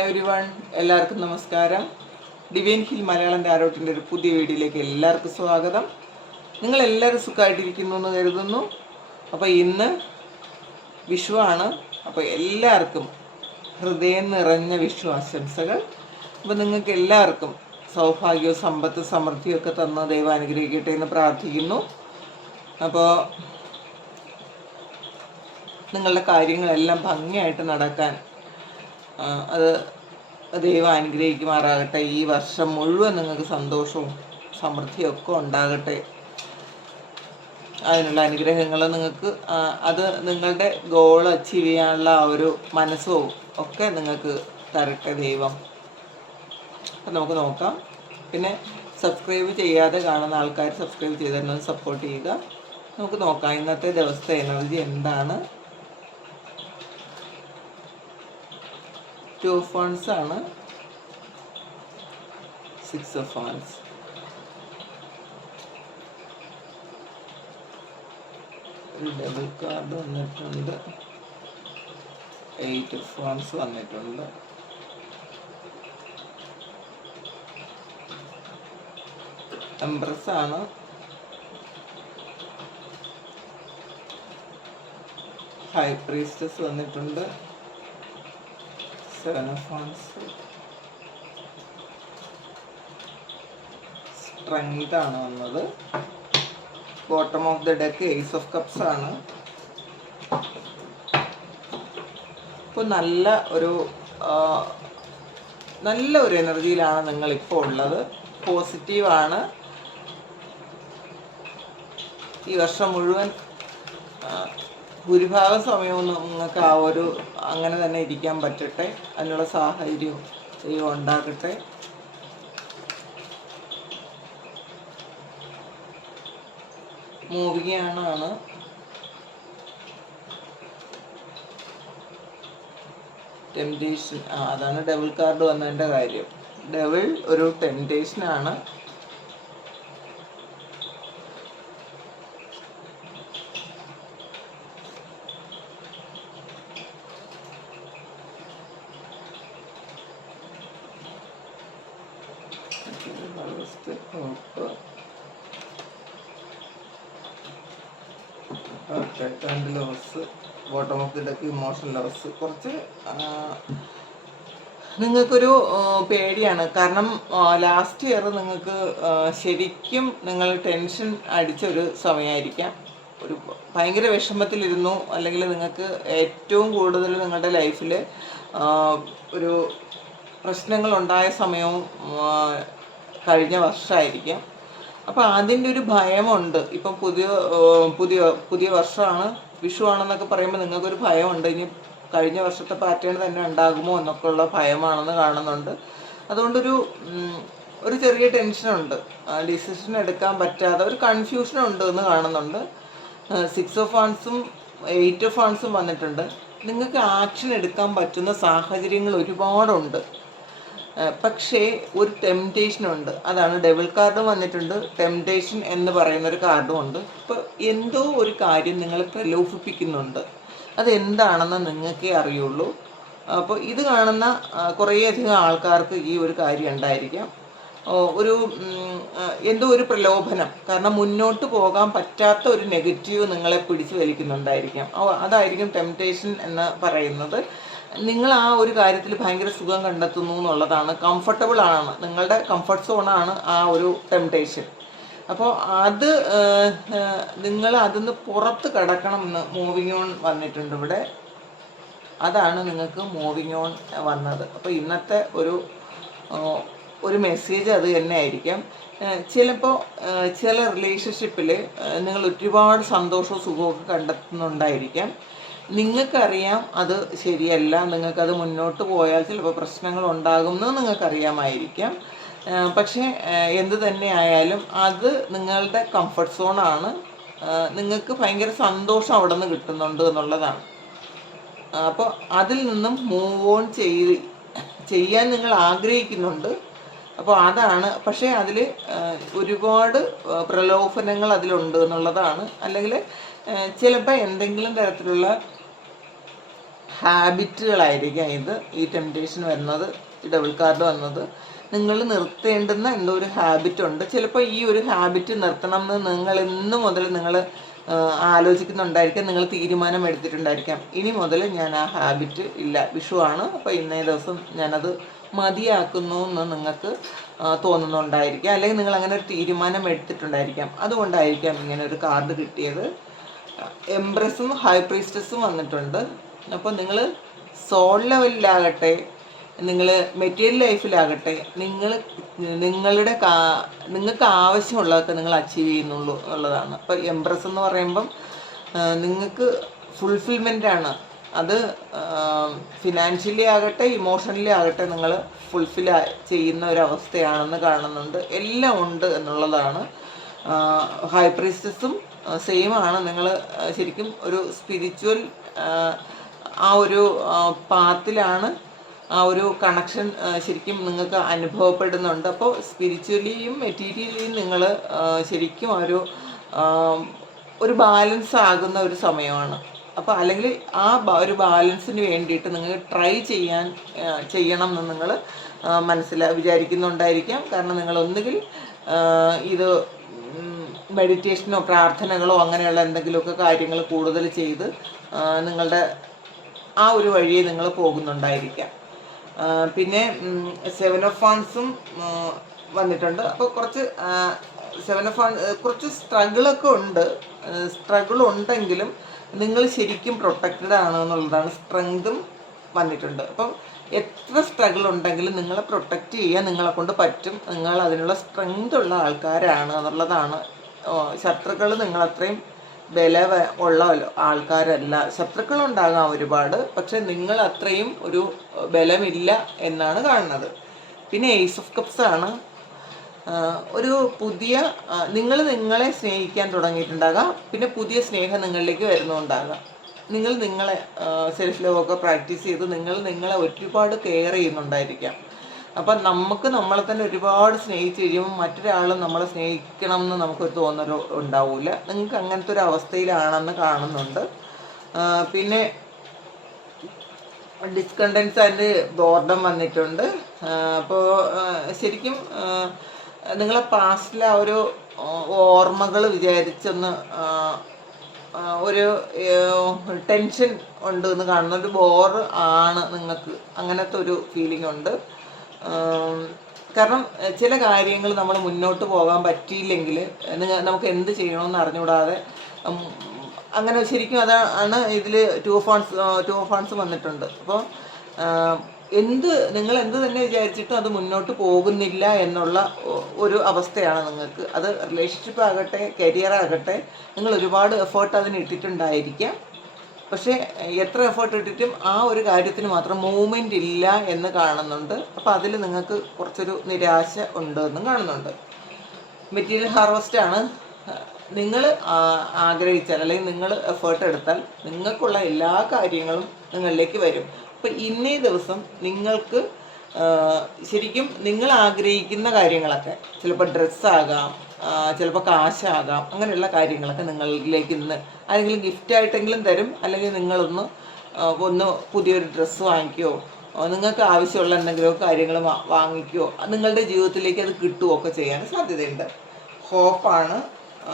Hi ഒരു one എല്ലാവർക്കും നമസ്കാരം. ഡിവൈൻ ഹിൽ മലയാളം ടാരോട്ടിന്റെ ഒരു പുതിയ വീഡിയോയിലേക്ക് എല്ലാവർക്കും സ്വാഗതം. നിങ്ങൾ എല്ലാവരും സുഖമായിട്ടിരിക്കുന്നു എന്ന് കരുതുന്നു. അപ്പോൾ ഇന്ന് വിഷുവാണ്. അപ്പോൾ എല്ലാവർക്കും ഹൃദയം നിറഞ്ഞ വിഷു ആശംസകൾ. അപ്പോൾ നിങ്ങൾക്ക് എല്ലാവർക്കും സൗഭാഗ്യവും സമ്പത്ത് സമൃദ്ധിയും ഒക്കെ തന്ന ദൈവം അനുഗ്രഹിക്കട്ടെ എന്ന് പ്രാർത്ഥിക്കുന്നു. അപ്പോൾ നിങ്ങളുടെ കാര്യങ്ങളെല്ലാം ഭംഗിയായിട്ട് നടക്കാൻ അത് ദൈവം അനുഗ്രഹിക്കുമാറാകട്ടെ. ഈ വർഷം മുഴുവൻ നിങ്ങൾക്ക് സന്തോഷവും സമൃദ്ധിയും ഒക്കെ ഉണ്ടാകട്ടെ. അതിനുള്ള അനുഗ്രഹങ്ങൾ നിങ്ങൾക്ക് അത് നിങ്ങളുടെ ഗോൾ അച്ചീവ് ചെയ്യാനുള്ള ആ ഒരു മനസ്സും ഒക്കെ നിങ്ങൾക്ക് തരട്ടെ ദൈവം. അപ്പം നമുക്ക് നോക്കാം. പിന്നെ സബ്സ്ക്രൈബ് ചെയ്യാതെ കാണുന്ന ആൾക്കാർ സബ്സ്ക്രൈബ് ചെയ്ത് തന്നെ സപ്പോർട്ട് ചെയ്യുക. നമുക്ക് നോക്കാം ഇന്നത്തെ ദിവസത്തെ എനർജി എന്താണ്. ടു ഓഫ് വൺസ് ആണ്. Six of wands double card വന്നിട്ടുണ്ട്. എയ്റ്റ് ഓഫ് വൺസ് വന്നിട്ടുണ്ട്. എംബ്രസ് ആണ്. ഹൈ പ്രീസ്റ്റസ് വന്നിട്ടുണ്ട്. Seven of wands. സ്ട്രെങ്ത് ആണ് വന്നത്. Bottom of the deck ace of cups ആണ്. ഇപ്പോൾ നല്ല ഒരു നല്ല ഒരു എനർജിയിലാണ് നിങ്ങൾ ഇപ്പോൾ ഉള്ളത്. പോസിറ്റീവാണ് ഈ വർഷം മുഴുവൻ ഭൂരിഭാഗം സമയവും നിങ്ങൾക്ക് ആ ഒരു അങ്ങനെ തന്നെ ഇരിക്കാൻ പറ്റട്ടെ. അതിനുള്ള സാഹചര്യവും ചെയ്യും ഉണ്ടാകട്ടെ. മൂവികയാണ് ആണ് ടെംപ്റ്റേഷൻ അതാണ് ഡബിൾ കാർഡ് വന്നതിന്റെ കാര്യം. ഡബിൾ ഒരു temptation first hope and loss bottom of the deck emotion loss കുറച്ച് നിങ്ങൾക്കൊരു പേടിയാണ്. കാരണം ലാസ്റ്റ് ഇയർ നിങ്ങൾക്ക് ശരിക്കും നിങ്ങൾ ടെൻഷൻ അടിച്ചൊരു സമയമായിരിക്കാം. ഒരു ഭയങ്കര വിഷമത്തിലിരുന്നു. അല്ലെങ്കിൽ നിങ്ങൾക്ക് ഏറ്റവും കൂടുതൽ നിങ്ങളുടെ ലൈഫിൽ ഒരു പ്രശ്നങ്ങളുണ്ടായ സമയവും കഴിഞ്ഞ വർഷമായിരിക്കാം അപ്പോൾ അതിന്റെ ഒരു ഭയമുണ്ട്. ഇപ്പം പുതിയ പുതിയ പുതിയ വർഷമാണ് വിഷു ആണെന്നൊക്കെ പറയുമ്പോൾ നിങ്ങൾക്കൊരു ഭയമുണ്ട്. ഇനി കഴിഞ്ഞ വർഷത്തെ പാറ്റേൺ തന്നെ ഉണ്ടാകുമോ എന്നൊക്കെ ഉള്ള ഭയമാണെന്ന് കാണുന്നുണ്ട്. അതുകൊണ്ടൊരു ഒരു ചെറിയ ടെൻഷനുണ്ട്. ഡിസിഷൻ എടുക്കാൻ പറ്റാതെ ഒരു കൺഫ്യൂഷനുണ്ട് എന്ന് കാണുന്നുണ്ട്. സിക്സ് ഓഫ് ഫാൺസും എയ്റ്റ് ഓഫ് ഫാൺസും വന്നിട്ടുണ്ട്. നിങ്ങൾക്ക് ആക്ഷൻ എടുക്കാൻ പറ്റുന്ന സാഹചര്യങ്ങൾ ഒരുപാടുണ്ട്. പക്ഷേ ഒരു ടെംപ്റ്റേഷൻ ഉണ്ട്. അതാണ് ഡെവൽ കാർഡ് വന്നിട്ടുണ്ട്. ടെംപ്റ്റേഷൻ എന്ന് പറയുന്ന ഒരു കാർഡും ഉണ്ട്. ഇപ്പോൾ എന്തോ ഒരു കാര്യം നിങ്ങളെ പ്രലോഭിപ്പിക്കുന്നുണ്ട്. അതെന്താണെന്ന് നിങ്ങൾക്കേ അറിയുള്ളൂ. അപ്പോൾ ഇത് കാണുന്ന കുറേയധികം ആൾക്കാർക്ക് ഈ ഒരു കാര്യം ഉണ്ടായിരിക്കാം. ഒരു എന്തോ ഒരു പ്രലോഭനം. കാരണം മുന്നോട്ട് പോകാൻ പറ്റാത്ത ഒരു നെഗറ്റീവ് നിങ്ങളെ പിടിച്ചു വലിക്കുന്നുണ്ടായിരിക്കാം. അതായിരിക്കും ടെംപ്റ്റേഷൻ എന്ന് പറയുന്നത്. നിങ്ങൾ ആ ഒരു കാര്യത്തിൽ ഭയങ്കര സുഖം കണ്ടെത്തുന്നു എന്നുള്ളതാണ്. കംഫർട്ടബിൾ ആണ്. നിങ്ങളുടെ കംഫർട്ട് സോണാണ് ആ ഒരു ടെംപ്റ്റേഷൻ അപ്പോൾ അത് നിങ്ങൾ അതിന്ന് പുറത്ത് കിടക്കണമെന്ന് മൂവിങ് ഓൺ വന്നിട്ടുണ്ട് ഇവിടെ. അതാണ് നിങ്ങൾക്ക് മൂവിങ് ഓൺ വന്നത്. അപ്പോൾ ഇന്നത്തെ ഒരു ഒരു മെസ്സേജ് അത് തന്നെ ആയിരിക്കാം. ചിലപ്പോൾ ചില റിലേഷൻഷിപ്പിൽ നിങ്ങൾ ഒരുപാട് സന്തോഷവും സുഖവും ഒക്കെ കണ്ടെത്തുന്നുണ്ടായിരിക്കാം. നിങ്ങൾക്കറിയാം അത് ശരിയല്ല. നിങ്ങൾക്കത് മുന്നോട്ട് പോയാൽ ചിലപ്പോൾ പ്രശ്നങ്ങൾ ഉണ്ടാകുമെന്ന് നിങ്ങൾക്കറിയാമായിരിക്കാം. പക്ഷേ എന്ത് തന്നെ ആയാലും അത് നിങ്ങളുടെ കംഫർട്ട് സോണാണ് നിങ്ങൾക്ക് ഭയങ്കര സന്തോഷം അവിടെ നിന്ന് കിട്ടുന്നുണ്ട് എന്നുള്ളതാണ്. അപ്പോൾ അതിൽ നിന്നും മൂവ് ഓൺ ചെയ്ത് ചെയ്യാൻ നിങ്ങൾ ആഗ്രഹിക്കുന്നുണ്ട്. അപ്പോൾ അതാണ്. പക്ഷേ അതിൽ ഒരുപാട് പ്രലോഭനങ്ങൾ അതിലുണ്ട് എന്നുള്ളതാണ്. അല്ലെങ്കിൽ ചിലപ്പോൾ എന്തെങ്കിലും തരത്തിലുള്ള ഹാബിറ്റുകളായിരിക്കാം ഇത്. ഈ ടെംപ്റ്റേഷൻ വരുന്നത് ഈ ഡബിൾ കാർഡ് വന്നത്. നിങ്ങൾ നിർത്തേണ്ടുന്ന എന്തോ ഒരു ഹാബിറ്റ് ഉണ്ട് ചിലപ്പോൾ ഈ ഒരു ഹാബിറ്റ് നിർത്തണം എന്ന് നിങ്ങൾ ഇന്ന് മുതൽ നിങ്ങൾ ആലോചിക്കുന്നുണ്ടായിരിക്കാം. നിങ്ങൾ തീരുമാനം എടുത്തിട്ടുണ്ടായിരിക്കാം. ഇനി മുതൽ ഞാൻ ആ ഹാബിറ്റ് ഇല്ല. വിഷുവാണ് അപ്പോൾ ഇന്നേ ദിവസം ഞാനത് മതിയാക്കുന്നു എന്ന് നിങ്ങൾക്ക് തോന്നുന്നുണ്ടായിരിക്കാം. അല്ലെങ്കിൽ നിങ്ങൾ അങ്ങനെ ഒരു തീരുമാനം എടുത്തിട്ടുണ്ടായിരിക്കാം. അതുകൊണ്ടായിരിക്കാം ഇങ്ങനെ ഒരു കാർഡ് കിട്ടിയത്. എംബ്രസും ഹൈ പ്രീസ്റ്റസും വന്നിട്ടുണ്ട്. അപ്പോൾ നിങ്ങൾ സോൾ ലെവലിലാകട്ടെ നിങ്ങൾ മെറ്റീരിയൽ ലൈഫിലാകട്ടെ നിങ്ങൾ നിങ്ങളുടെ കാ നിങ്ങൾക്ക് ആവശ്യമുള്ളതൊക്കെ നിങ്ങൾ അച്ചീവ് ചെയ്യുന്നുള്ളൂ എന്നുള്ളതാണ് അപ്പോൾ എംപ്രസ് എന്ന് പറയുമ്പം നിങ്ങൾക്ക് ഫുൾഫിൽമെന്റ് ആണ്. അത് ഫിനാൻഷ്യലി ആകട്ടെ ഇമോഷണലി ആകട്ടെ നിങ്ങൾ ഫുൾഫിൽ ചെയ്യുന്ന ഒരു അവസ്ഥയാണെന്ന് കാണുന്നുണ്ട്. എല്ലാം ഉണ്ട് എന്നുള്ളതാണ്. ഹൈ സെയിമാണ് സെയിം ആണ്. നിങ്ങൾ ശരിക്കും ഒരു സ്പിരിച്വൽ ആ ഒരു പാത്തിലാണ് ആ ഒരു കണക്ഷൻ ശരിക്കും നിങ്ങൾക്ക് അനുഭവപ്പെടുന്നുണ്ട്. അപ്പോൾ സ്പിരിച്വലിയും മെറ്റീരിയലിയും നിങ്ങൾ ശരിക്കും ഒരു ഒരു ബാലൻസ് ആകുന്ന ഒരു സമയമാണ്. അപ്പോൾ അല്ലെങ്കിൽ ആ ഒരു ബാലൻസിന് വേണ്ടിയിട്ട് നിങ്ങൾ ട്രൈ ചെയ്യാൻ ചെയ്യണം എന്ന് നിങ്ങൾ മനസ്സിലാ വിചാരിക്കുന്നുണ്ടായിരിക്കാം. കാരണം നിങ്ങൾ ഒന്നുകിൽ ഇത് മെഡിറ്റേഷനോ പ്രാർത്ഥനകളോ അങ്ങനെയുള്ള എന്തെങ്കിലുമൊക്കെ കാര്യങ്ങൾ കൂടുതൽ ചെയ്ത് നിങ്ങളുടെ ആ ഒരു വഴി നിങ്ങൾ പോകുന്നുണ്ടായിരിക്കാം. പിന്നെ സെവൻ ഓഫ് ഫാൻസും വന്നിട്ടുണ്ട്. അപ്പോൾ കുറച്ച് സെവൻ ഓഫ് ഫാൻ കുറച്ച് സ്ട്രഗിളൊക്കെ ഉണ്ട്. സ്ട്രഗിൾ ഉണ്ടെങ്കിലും നിങ്ങൾ ശരിക്കും പ്രൊട്ടക്റ്റഡ് ആണ് എന്നുള്ളതാണ് സ്ട്രെങ്തും വന്നിട്ടുണ്ട്. അപ്പം എത്ര സ്ട്രഗിൾ ഉണ്ടെങ്കിലും നിങ്ങളെ പ്രൊട്ടക്റ്റ് ചെയ്യാൻ നിങ്ങളെ കൊണ്ട് പറ്റും. നിങ്ങൾ അതിനുള്ള സ്ട്രെങ്ത് ഉള്ള ആൾക്കാരാണ് എന്നുള്ളതാണ് ശത്രുക്കൾ നിങ്ങളത്രയും ബല വ- ഉള്ള ആൾക്കാരല്ല. ശത്രുക്കൾ ഉണ്ടാകാം ഒരുപാട്. പക്ഷെ നിങ്ങൾ അത്രയും ഒരു ബലമില്ല എന്നാണ് കാണുന്നത്. പിന്നെ ഏസ് ഓഫ് കപ്സ് ആണ്. ഒരു പുതിയ നിങ്ങൾ നിങ്ങളെ സ്നേഹിക്കാൻ തുടങ്ങിയിട്ടുണ്ടാകാം. പിന്നെ പുതിയ സ്നേഹം നിങ്ങളിലേക്ക് വരുന്നുണ്ടാകാം. നിങ്ങൾ നിങ്ങളെ സെൽഫ് ലവ് ഒക്കെ പ്രാക്ടീസ് ചെയ്ത് നിങ്ങൾ നിങ്ങളെ ഒരുപാട് കെയർ ചെയ്യുന്നുണ്ടായിരിക്കാം. അപ്പം നമുക്ക് നമ്മളെ തന്നെ ഒരുപാട് സ്നേഹിച്ച് കഴിയുമ്പോൾ മറ്റൊരാളും നമ്മളെ സ്നേഹിക്കണം എന്ന് നമുക്കൊരു തോന്നൽ ഉണ്ടാവില്ല നിങ്ങൾക്ക് അങ്ങനത്തെ ഒരു അവസ്ഥയിലാണെന്ന് കാണുന്നുണ്ട്. പിന്നെ ഡിസ്കണ്ടൻസ് ആൻഡ് ബോർഡം വന്നിട്ടുണ്ട്. അപ്പോൾ ശരിക്കും നിങ്ങളെ പാസ്റ്റിലെ ആ ഒരു ഓർമ്മകൾ വിചാരിച്ചൊന്ന് ഒരു ടെൻഷൻ ഉണ്ട് എന്ന് കാണുന്നുണ്ട് ബോർ ആണ് നിങ്ങൾക്ക് അങ്ങനത്തെ ഒരു ഫീലിംഗ് ഉണ്ട്. കാരണം ചില കാര്യങ്ങൾ നമ്മൾ മുന്നോട്ട് പോകാൻ പറ്റിയില്ലെങ്കിൽ നമുക്ക് എന്ത് ചെയ്യണമെന്ന് അറിഞ്ഞുകൂടാതെ അങ്ങനെ ശരിക്കും അതാണ് ഇതിൽ ടു ഫോൺസ് ടു ഫോൺസ് വന്നിട്ടുണ്ട്. അപ്പോൾ എന്ത് നിങ്ങൾ എന്ത് തന്നെ വിചാരിച്ചിട്ടും അത് മുന്നോട്ട് പോകുന്നില്ല എന്നുള്ള ഒരു അവസ്ഥയാണ് നിങ്ങൾക്ക്. അത് റിലേഷൻഷിപ്പ് ആകട്ടെ കരിയർ ആകട്ടെ നിങ്ങൾ ഒരുപാട് എഫേർട്ട് അതിന് ഇട്ടിട്ടുണ്ടായിരിക്കാം. പക്ഷേ എത്ര എഫേർട്ട് ഇട്ടിട്ടും ആ ഒരു കാര്യത്തിന് മാത്രം മൂവ്മെന്റ് ഇല്ല എന്ന് കാണുന്നുണ്ട്. അപ്പോൾ അതിൽ നിങ്ങൾക്ക് കുറച്ചൊരു നിരാശ ഉണ്ട് എന്നും കാണുന്നുണ്ട്. മെറ്റീരിയൽ ഹാർവസ്റ്റ് ആണ്. നിങ്ങൾ ആഗ്രഹിച്ചാൽ അല്ലെങ്കിൽ നിങ്ങൾ എഫേർട്ട് എടുത്താൽ നിങ്ങൾക്കുള്ള എല്ലാ കാര്യങ്ങളും നിങ്ങളിലേക്ക് വരും. അപ്പം ഇന്നേ ദിവസം നിങ്ങൾക്ക് ശരിക്കും നിങ്ങൾ ആഗ്രഹിക്കുന്ന കാര്യങ്ങളൊക്കെ ചിലപ്പോൾ ഡ്രസ്സാകാം ചിലപ്പോൾ കാശാകാം. അങ്ങനെയുള്ള കാര്യങ്ങളൊക്കെ നിങ്ങളിലേക്ക് ഇന്ന് ആരെങ്കിലും ഗിഫ്റ്റ് ആയിട്ടെങ്കിലും തരും. അല്ലെങ്കിൽ നിങ്ങളൊന്ന് ഒന്ന് പുതിയൊരു ഡ്രസ്സ് വാങ്ങിക്കുകയോ നിങ്ങൾക്ക് ആവശ്യമുള്ള എന്തെങ്കിലും കാര്യങ്ങൾ വാങ്ങിക്കുകയോ നിങ്ങളുടെ ജീവിതത്തിലേക്ക് അത് കിട്ടുകയോ ഒക്കെ ചെയ്യാൻ സാധ്യതയുണ്ട്. ഹോപ്പാണ്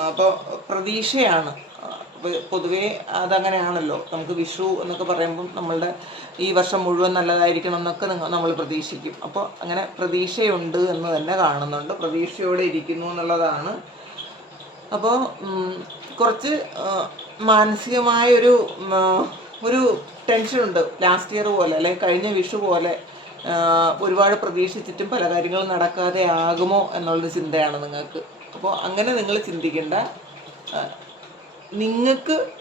അപ്പോൾ പ്രതീക്ഷയാണ്. പൊതുവേ അതങ്ങനെയാണല്ലോ. നമുക്ക് വിഷു എന്നൊക്കെ പറയുമ്പം നമ്മളുടെ ഈ വർഷം മുഴുവൻ നല്ലതായിരിക്കണം എന്നൊക്കെ നിങ്ങൾ നമ്മൾ പ്രതീക്ഷിക്കും. അപ്പോൾ അങ്ങനെ പ്രതീക്ഷയുണ്ട് എന്ന് തന്നെ കാണുന്നുണ്ട്. പ്രതീക്ഷയോടെ ഇരിക്കുന്നു എന്നുള്ളതാണ്. അപ്പോൾ കുറച്ച് മാനസികമായൊരു ഒരു ടെൻഷനുണ്ട്. ലാസ്റ്റ് ഇയർ പോലെ അല്ലെങ്കിൽ കഴിഞ്ഞ വിഷു പോലെ ഒരുപാട് പ്രതീക്ഷിച്ചിട്ടും പല കാര്യങ്ങളും നടക്കാതെ ആകുമോ എന്നുള്ളൊരു ചിന്തയാണ് നിങ്ങൾക്ക്. അപ്പോൾ അങ്ങനെ നിങ്ങൾ ചിന്തിക്കേണ്ട നിങ്ങൾക്ക്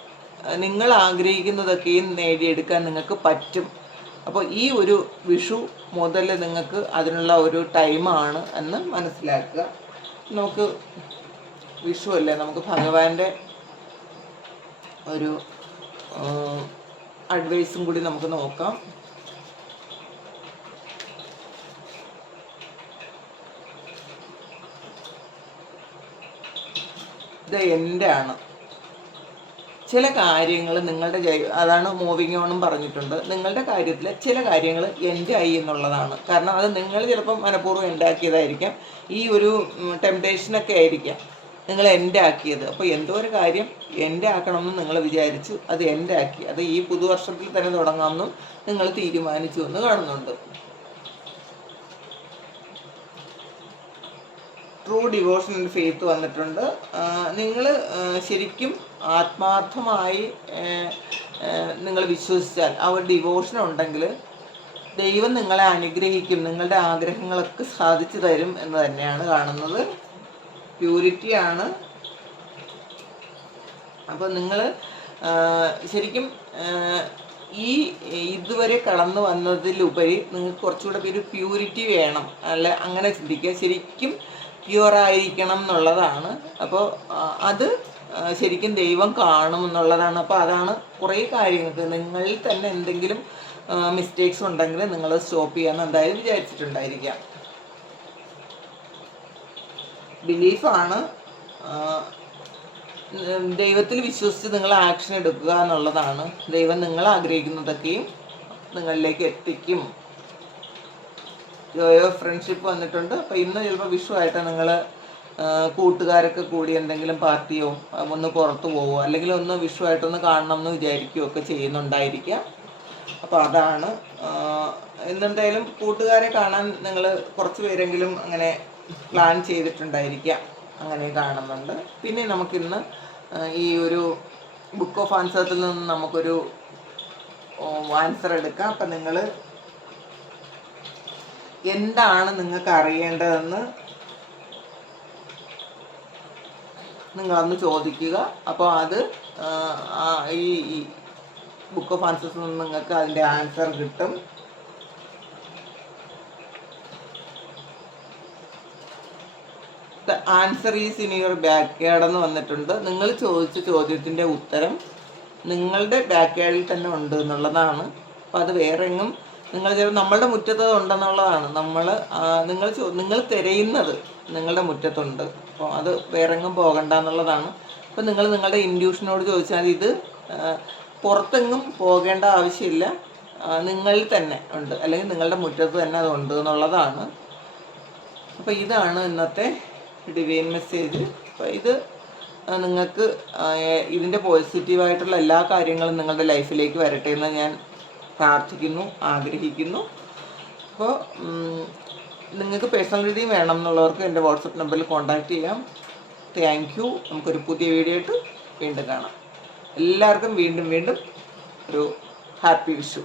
നിങ്ങൾ ആഗ്രഹിക്കുന്നതൊക്കെയും നേടിയെടുക്കാൻ നിങ്ങൾക്ക് പറ്റും. അപ്പോൾ ഈ ഒരു വിഷു മുതൽ നിങ്ങൾക്ക് അതിനുള്ള ഒരു ടൈമാണ് എന്ന് മനസ്സിലാക്കുക. നമുക്ക് വിഷു അല്ലേ? നമുക്ക് ഭഗവാന്റെ ഒരു അഡ്വൈസും കൂടി നമുക്ക് നോക്കാം. ഇത് എന്റെ ആണ് ചില കാര്യങ്ങൾ നിങ്ങളുടെ അതാണ് മൂവിങ് ഓണും പറഞ്ഞിട്ടുണ്ട്. നിങ്ങളുടെ കാര്യത്തിൽ ചില കാര്യങ്ങൾ എന്റെ ആയി എന്നുള്ളതാണ് കാരണം അത് നിങ്ങൾ ചിലപ്പം മനഃപൂർവം ഉണ്ടാക്കിയതായിരിക്കാം. ഈ ഒരു ടെംപ്ടേഷനൊക്കെ ആയിരിക്കാം നിങ്ങൾ എന്റെ ആക്കിയത്. അപ്പോൾ എന്തോ ഒരു കാര്യം എന്റെ ആക്കണമെന്ന് നിങ്ങൾ വിചാരിച്ചു അത് എന്റെ ആക്കി. അത് ഈ പുതുവർഷത്തിൽ തന്നെ തുടങ്ങാമെന്നും നിങ്ങൾ തീരുമാനിച്ചു എന്ന് കാണുന്നുണ്ട്. ട്രൂ ഡിവോഷൻ ഫെയ്ത്ത് വന്നിട്ടുണ്ട്. നിങ്ങൾ ശരിക്കും ആത്മാർത്ഥമായി നിങ്ങൾ വിശ്വസിച്ചാൽ ആ ഒരു ഡിവോഷൻ ഉണ്ടെങ്കിൽ ദൈവം നിങ്ങളെ അനുഗ്രഹിക്കും നിങ്ങളുടെ ആഗ്രഹങ്ങളൊക്കെ സാധിച്ചു തരും എന്ന് തന്നെയാണ് കാണുന്നത്. പ്യൂരിറ്റിയാണ് അപ്പോൾ നിങ്ങൾ ശരിക്കും ഈ ഇതുവരെ കടന്നു വന്നതിലുപരി നിങ്ങൾക്ക് കുറച്ചുകൂടെ ഒരു പ്യൂരിറ്റി വേണം. അല്ല അങ്ങനെ ചിന്തിക്കുക. ശരിക്കും പ്യുവർ ആയിരിക്കണം എന്നുള്ളതാണ്. അപ്പോൾ അത് ശരിക്കും ദൈവം കാണും എന്നുള്ളതാണ്. അപ്പോൾ അതാണ് കുറേ കാര്യങ്ങൾക്ക് നിങ്ങളിൽ തന്നെ എന്തെങ്കിലും മിസ്റ്റേക്സ് ഉണ്ടെങ്കിൽ നിങ്ങൾ സ്റ്റോപ്പ് ചെയ്യാമെന്ന് എന്തായാലും വിചാരിച്ചിട്ടുണ്ടായിരിക്കാം. ബിലീഫാണ് ദൈവത്തിൽ വിശ്വസിച്ച് നിങ്ങൾ ആക്ഷൻ എടുക്കുക എന്നുള്ളതാണ്. ദൈവം നിങ്ങൾ ആഗ്രഹിക്കുന്നതൊക്കെയും നിങ്ങളിലേക്ക് എത്തിക്കും. ജോയോ ഫ്രണ്ട്ഷിപ്പ് വന്നിട്ടുണ്ട്. അപ്പോൾ ഇന്ന് ചിലപ്പോൾ വിഷു ആയിട്ട് നിങ്ങൾ കൂട്ടുകാരൊക്കെ കൂടി എന്തെങ്കിലും പാർട്ടിയോ ഒന്ന് പുറത്തു പോവോ അല്ലെങ്കിൽ ഒന്ന് വിഷുവായിട്ടൊന്ന് കാണണം എന്ന് വിചാരിക്കുകയോ ഒക്കെ ചെയ്യുന്നുണ്ടായിരിക്കാം. അപ്പോൾ അതാണ് എന്തെന്തായാലും കൂട്ടുകാരെ കാണാൻ നിങ്ങൾ കുറച്ച് പേരെങ്കിലും അങ്ങനെ പ്ലാൻ ചെയ്തിട്ടുണ്ടായിരിക്കാം. അങ്ങനെ കാണുന്നുണ്ട്. പിന്നെ നമുക്കിന്ന് ഈ ഒരു ബുക്ക് ഓഫ് ആൻസേഴ്സിൽ നിന്ന് നമുക്കൊരു ആൻസർ എടുക്കാം. അപ്പം നിങ്ങൾ എന്താണ് നിങ്ങൾക്ക് അറിയേണ്ടതെന്ന് നിങ്ങളൊന്ന് ചോദിക്കുക. അപ്പോൾ അത് ഈ ബുക്ക് ഓഫ് ആൻസേഴ്സിൽ നിന്ന് നിങ്ങൾക്ക് അതിന്റെ ആൻസർ കിട്ടും. The answer is in your backyard എന്ന് വന്നിട്ടുണ്ട്. നിങ്ങൾ ചോദിച്ച ചോദ്യത്തിന്റെ ഉത്തരം നിങ്ങളുടെ ബാക്ക് യാർഡിൽ തന്നെ ഉണ്ട് എന്നുള്ളതാണ്. അപ്പോൾ അത് വേറെ എങ്ങും നിങ്ങൾ ചിലപ്പോൾ നമ്മളുടെ മുറ്റത്ത് ഉണ്ടെന്നുള്ളതാണ്. നമ്മൾ നിങ്ങൾ നിങ്ങൾ തിരയുന്നത് നിങ്ങളുടെ മുറ്റത്തുണ്ട്. അപ്പോൾ അത് വേറെ എങ്ങും പോകണ്ട എന്നുള്ളതാണ് അപ്പോൾ നിങ്ങൾ നിങ്ങളുടെ ഇൻഡ്യൂഷനോട് ചോദിച്ചാൽ ഇത് പുറത്തെങ്ങും പോകേണ്ട ആവശ്യമില്ല. നിങ്ങളിൽ തന്നെ ഉണ്ട്. അല്ലെങ്കിൽ നിങ്ങളുടെ മുറ്റത്ത് തന്നെ അത് ഉണ്ട് എന്നുള്ളതാണ്. അപ്പോൾ ഇതാണ് ഇന്നത്തെ ഡിവൈൻ മെസ്സേജ്. അപ്പോൾ ഇത് നിങ്ങൾക്ക് ഇതിന്റെ പോസിറ്റീവായിട്ടുള്ള എല്ലാ കാര്യങ്ങളും നിങ്ങളുടെ ലൈഫിലേക്ക് വരട്ടെ എന്ന് ഞാൻ പ്രാർത്ഥിക്കുന്നു ആഗ്രഹിക്കുന്നു. അപ്പോൾ നിങ്ങൾക്ക് പേഴ്സണൽ രീതിയും വേണം എന്നുള്ളവർക്ക് എന്റെ വാട്സപ്പ് നമ്പറിൽ കോൺടാക്റ്റ് ചെയ്യാം. താങ്ക് യു നമുക്കൊരു പുതിയ വീഡിയോ ആയിട്ട് വീണ്ടും കാണാം. എല്ലാവർക്കും വീണ്ടും വീണ്ടും ഒരു ഹാപ്പി വിഷു